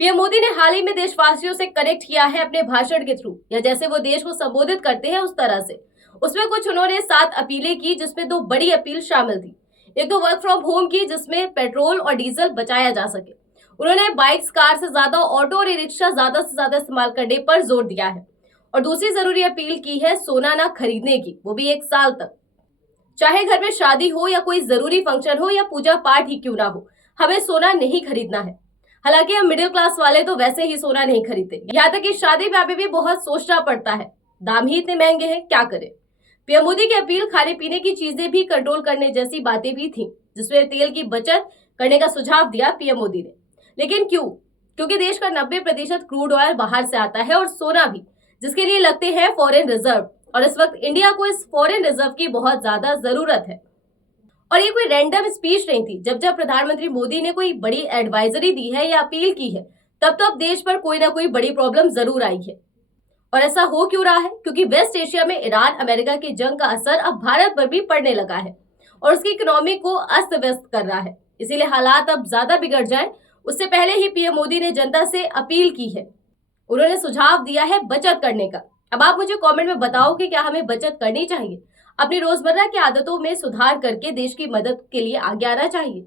PM Modi ने हाल ही में देशवासियों से कनेक्ट किया है अपने भाषण के थ्रू, या जैसे वो देश को संबोधित करते हैं उस तरह से। उसमें कुछ उन्होंने 7 अपीलें की, जिसमें 2 बड़ी अपील शामिल थी। एक तो वर्क फ्रॉम होम की, जिसमें पेट्रोल और डीजल बचाया जा सके। उन्होंने बाइक्स, कार से ज्यादा ऑटो और ई रिक्शा ज्यादा से ज्यादा इस्तेमाल करने पर जोर दिया है। और दूसरी जरूरी अपील की है सोना ना खरीदने की, वो भी 1 साल तक। चाहे घर में शादी हो या कोई जरूरी फंक्शन हो या पूजा पाठ ही क्यों ना हो, हमें सोना नहीं खरीदना है। हालांकि हम मिडिल क्लास वाले तो वैसे ही सोना नहीं खरीदते, यहाँ तक कि शादी ब्याह में भी बहुत सोचना पड़ता है। दाम ही इतने महंगे हैं, क्या करें। पीएम मोदी की अपील खाने पीने की चीजें भी कंट्रोल करने जैसी बातें भी थी, जिसमें तेल की बचत करने का सुझाव दिया पीएम मोदी ने। लेकिन क्यों? क्योंकि देश का 90% क्रूड ऑयल बाहर से आता है, और सोना भी, जिसके लिए लगते हैं फॉरेन रिजर्व। और इस वक्त इंडिया को इस फॉरेन रिजर्व की बहुत ज्यादा जरूरत है। और ये कोई रैंडम स्पीच नहीं थी। जब जब प्रधानमंत्री मोदी ने कोई बड़ी एडवाइजरी दी है या अपील की है, तब तब देश पर कोई ना कोई बड़ी प्रॉब्लम जरूर आई है। और ऐसा हो क्यों रहा है? क्योंकि वेस्ट एशिया में ईरान अमेरिका की जंग का असर अब भारत पर भी पड़ने लगा है, और उसकी इकोनॉमी को अस्त व्यस्त कर रहा है। इसीलिए हालात अब ज्यादा बिगड़ जाए, उससे पहले ही पीएम मोदी ने जनता से अपील की है। उन्होंने सुझाव दिया है बचत करने का। अब आप मुझे कमेंट में बताओ कि क्या हमें बचत करनी चाहिए, अपनी रोजमर्रा की आदतों में सुधार करके देश की मदद के लिए आगे आना चाहिए।